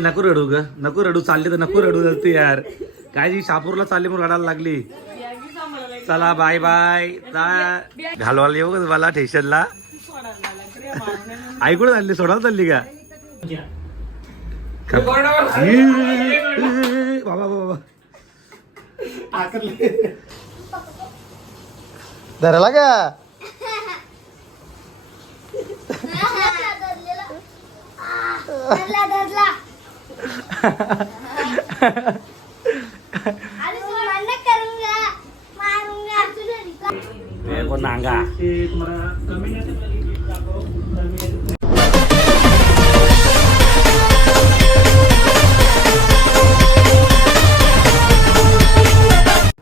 नको रडू ग. नको रडू चालली तर नको रडू ती यार. काय जी शापूरला चालली म्हणून रडायला लागली. चला बाय बाय जा- घालवायला येऊ का मला स्टेशनला आई कुठे चालली सोडायला चालली का? बाबा बाबा धरला का? धरला धरला. नांगा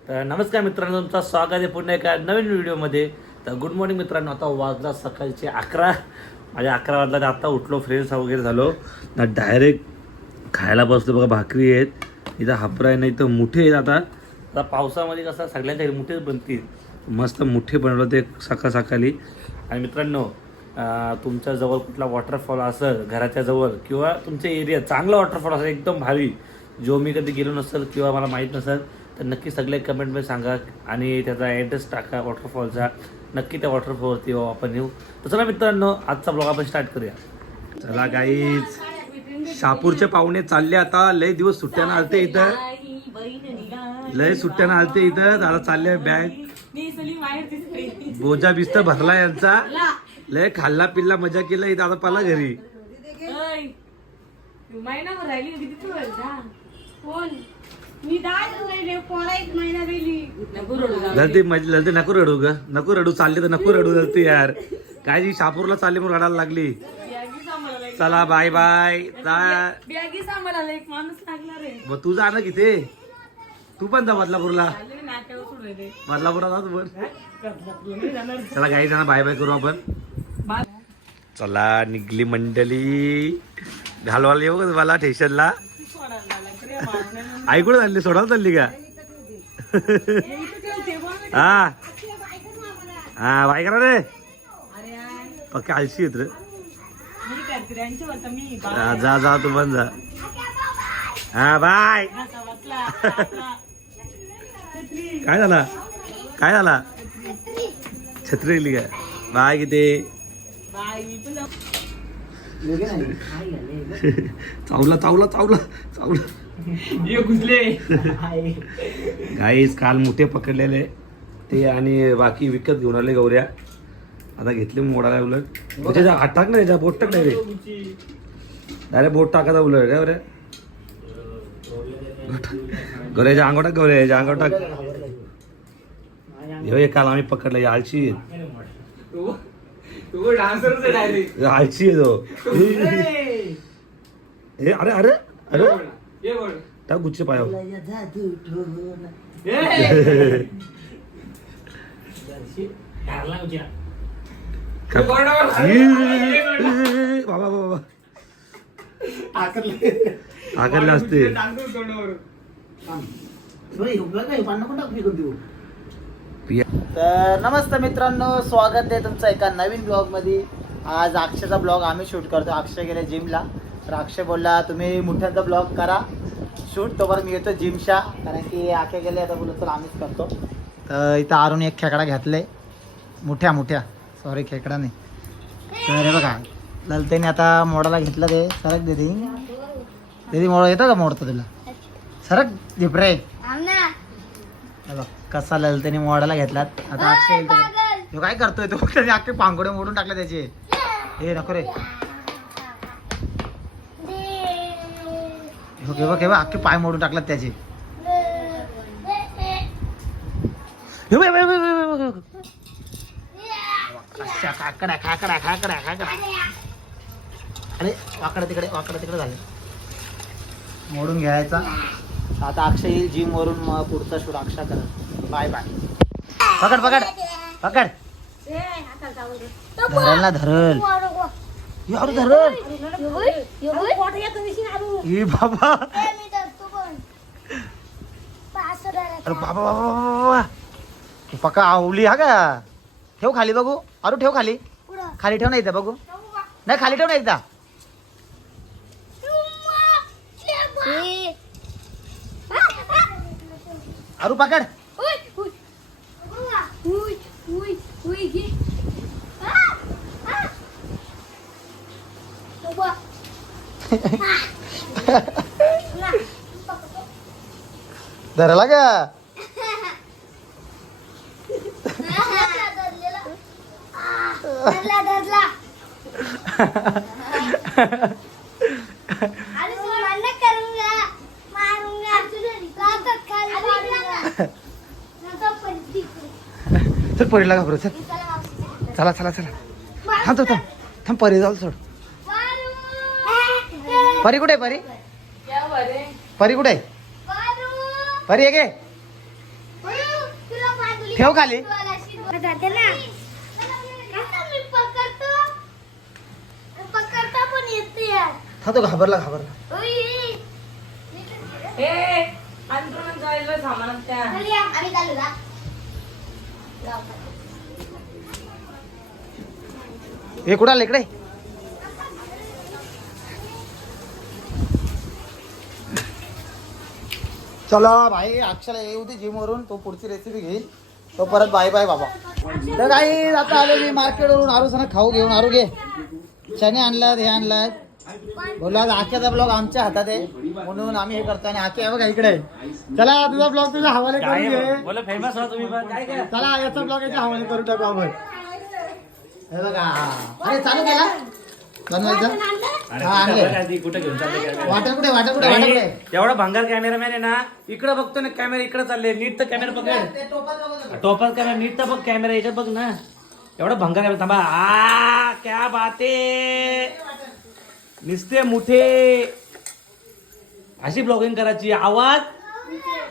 तर नमस्कार मित्रांनो तुमचं स्वागत आहे पुन्हा एका नवीन व्हिडिओमध्ये. तर गुड मॉर्निंग मित्रांनो आता वाजला सकाळचे अकरा. माझ्या अकरा वाजला तर आता उठलो फ्रेश वगैरे झालो. ना डायरेक्ट खायला बसलो बघा भाकरी आहेत. इथं हापरा आहे नाही तर मुठे आहेत आता. आता पावसामध्ये कसं सगळ्यांच्या मुठेच बनतील. मस्त मुठे बनवलं ते सकाळ सकाळी. आणि मित्रांनो तुमच्या जवळ कुठला वॉटरफॉल असेल घराच्या जवळ किंवा तुमच्या एरिया चांगला वॉटरफॉल असेल एकदम भारी जो मी कधी गेलो नसेल किंवा मला माहीत नसेल तर नक्की सगळे कमेंटमध्ये सांगा आणि त्याचा ॲड्रेस टाका वॉटरफॉलचा नक्की त्या वॉटरफॉलवरती आपण येऊ. तर चला मित्रांनो आजचा ब्लॉग आपण स्टार्ट करूया. चला गाईच शापूरचे पाहुणे चालले आता. लय दिवस सुट्ट्यानं आलते इथं. लय सुट्ट्यानं आलते इथं. आता चालले बॅग. बोजा बिस्त भरला यांचा. लय खाल्ला पिल्ला मजा केला इथं आता पाला घरी. ललते नको रडू ग. नको रडू चालली तर नको रडू ललते यार. काय जी शापूरला चालली म्हणून रडायला लागली. चला बाय बाय जा. बॅगी सांभाळायला एक माणूस लागणार आहे. मग तू जा ना किथे तू पण जा बदलापूरला. नाट्यावर. बदलापूरला जा तू पण. नाही जाणार. चला काही जण बाय बाय करू आपण. चला निघली मंडळी. घालवायला येऊ का मला स्टेशनला सोडायला लागला. मारण्यानं. आई कुठे चालली? सोडायला चालली का? हे. इथं ठेवते बघ. हा हा बाय करा रे. अरे. पक्के आलशी येत रे मी करते रे, यांच्या वरतं मी बा- हा, जा जा तू पण जा. हा बाय. काय झाला? काय झाला? छत्री गेली काय? बाय किती? चावला चावला चावला चावला. घुसले. गाईस काल मोठे पकडलेले. ते आणि बाकी विकत घेऊन आले गौऱ्या. आता घेतले मोडाला उलट. म्हणजे हात टाक ना याच्या बोट टाक नाही रे डायरेक्ट बोट टाकायचा उलट काय बरे? गौऱ्याच्या अंगावर टाक गौऱ्या याच्या अंगावर टाक एक काल आम्ही पकडला या आळशी आळशी आहे तो. हे अरे अरे अरे. टाक गुच्छ ए, बाबा बाबा असते. तर नमस्ते मित्रांनो स्वागत आहे तुमचं एका नवीन ब्लॉगमध्ये आज अक्षयचा ब्लॉग आम्ही शूट करतो. अक्षय गेले जिमला तर अक्षय बोलला तुम्ही मोठ्यांचा ब्लॉग करा. शूट तोवर मी येतो जिमच्या कारण की अक्षय गेले आता बोलत तर आम्हीच करतो. तर इथं आरून एक खेकडा घातलाय मोठ्या मोठ्या. सॉरी खेकडा नाही. तर हे बघा ललतेने आता मोडाला घेतलं ते सरक दीदी. दीदी मोड येतं का मोडतं तुला? सरक झिपरे. बघ कसा ललतेने मोडाला घेतलात. आता अक्षय तो. काय करतोय तो? त्याने अख्खे पांगोडे मोडून टाकले त्याचे. हे नको रे. हे बघ हे बघ हे बघ अख्खे पाय मोडून टाकलात त्याचे. हे बघ, कशा काकड्या खाकड्या खाकड्या खाकड्या अरे वाकडे तिकडे वाकडे तिकडे झाले. मोडून घ्यायचा. आता अक्षय येईल जिम वरून मग पुढचा शूट अक्षय करत बाय बाय पकड पकड. पकड. धरल ना धरल. यार धरल. ए बाबा. अरे बाबा बाबा बाबा पक्का आवली हा का? ठेव खाली बघू. अरू ठेव खाली. खाली ठेव नाही बघू. नाही खाली ठेव नाही एकदा. अरू पकड. धरला का? करू. चल परीला घाबरू चल. चला. चला चला. चला थांब थांब थांब. परी जाऊ सोड. मारू. परी कुठे आहे परी? परी कुठे. परी आहे. ठेव खाली. जाते ना. कसं मी पकडतो? पकडता पण येते यार. हा तो घाबरला घाबरला. हे कुठं आलं इकडे? चला भाई अक्षला येऊ दे जिम वरून. तो पुढची रेसिपी घेईल. तो परत बाय बाय बाबा. तर काही आता आलो मी मार्केटवरून आरू सणा खाऊ घेऊन आरू घे चणे आणलात हे आणलात. बोला आज आख्याचा ब्लॉग आमच्या हातात आहे. म्हणून आम्ही हे करतो आणि आखे बघा इकडे. चला तुझा ब्लॉग तुझ्या हवाले करून घे. बोला फेमस तुम्ही चला याचा ब्लॉग याच्या हवाले करून टाकू आपण. हे बघा. अरे चालू केला? बघा? वाटर कुठे वाटर कुठे एवढा भंगार कॅमेरामॅन आहे ना इकडे बघतो ना कॅमेरा इकडे चालले. नीट तर कॅमेरा पकड टोपात कॅमेरा नीट तर बघ कॅमेरा याच्यात बघ ना. एवढा भंगार कॅमेरा थांबा. आ क्या बाते निसते मुठे. अशी ब्लॉगिंग करायची. आवाज?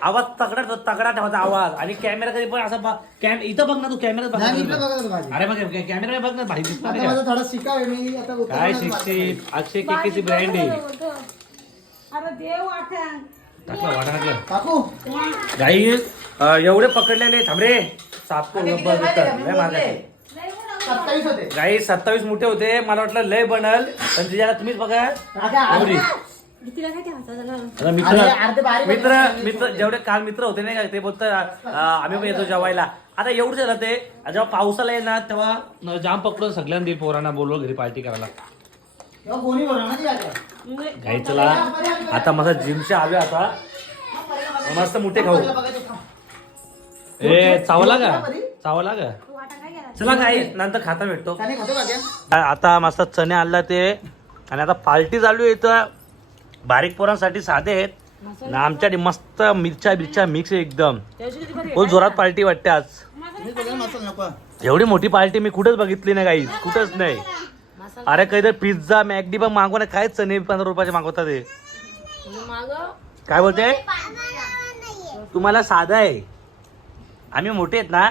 आवाज तगडा तगडा ठेवायचा आवाज. आणि कॅमेरा कधी पण असा बघ- कॅम इथं बघ ना तू कॅमेरा बघ नाही, इकडे बघा ना भाजी. अरे बघ कॅमेरा बघ ना भाई दिसणार आता नाही माझा का? थोडा शिकाव आहे मी आता काय उतरवणार शिकते अक्षय केकेची ब्रँड आहे. अरे देव वाटा टाकलं वाटा टाकलं काकू गाई अं, एवढे पकडलेले थांबरे साप आणि किती सत्तावीस होते गाई सत्तावीस मोठे होते मला वाटलं लय बनल पण तिच्याला तुम्हीच बघा एवढी काय? आता मित्र बारीक मित्र होते. मित्र जेवढे काल मित्र होते नाही का ते बोलतात आम्ही पण येतो जेवायला आता एवढं झालं ते जेव्हा पावसाला ना तेव्हा न- जाम पकडून सगळ्यांना दे पोरांना बोलव घरी पार्टी करायला तेव्हा कोणी बोलणार ना ती राजा? गाई चला आता माझा जिमच्या आले आता मस्त मोठे खाऊ ए चावला का चावला का चला काही नंतर खाता भेटतो? आता मस्त चणे आणला ते. आणि आता पार्टी चालू आहे इथं. बारीक पोरांसाठी साधे आहेत. आणि आमच्याकडे मस्त मिरच्या बिरच्या मिक्स आहे एकदम. खूप जोरात पार्टी वाटते आज. एवढी मोठी पार्टी मी कुठेच बघितली नाही काही कुठंच नाही. अरे काही तर पिझ्झा मॅगडी पण मागवू नये काय चणे पंधरा रुपयाचे मागवतात ते? काय बोलते? तुम्हाला साधा आहे. आम्ही मोठे आहेत ना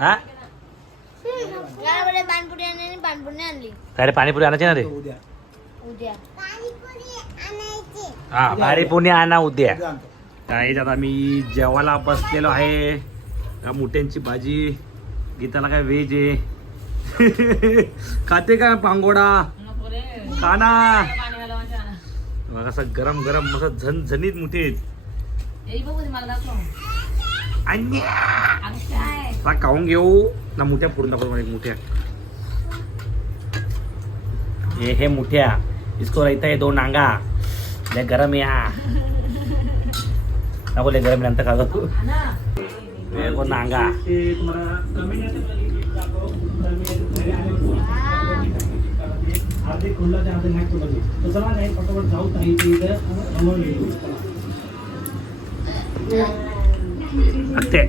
हा पाणपुरी आणली पाणपुरी आणली काय रे पाणीपुरी आणायची ना रे उद्या उद्या हा पाणीपुरी आणा उद्या. काय आता मी जेवायला बसलेलो आहे या मुठ्यांची भाजी गीताला काय व्हेज आहे खाते का पांगोडा माझ्या बघ असं गरम गरम मस्त झणझणीत मुठे आहेत येई बघू दे मला दाखव आणि खाऊन घेऊ? ना मुठ्या फोडून दाखवतो मला मुठ्या. ये हे मुठ्या. इसको रहता है दो नांगा. ले गरम या. ना बोले गरम नंतर खा तू को नांगा. ते नाही तर चला नाही फटाफट जाऊ ते इथं हत्या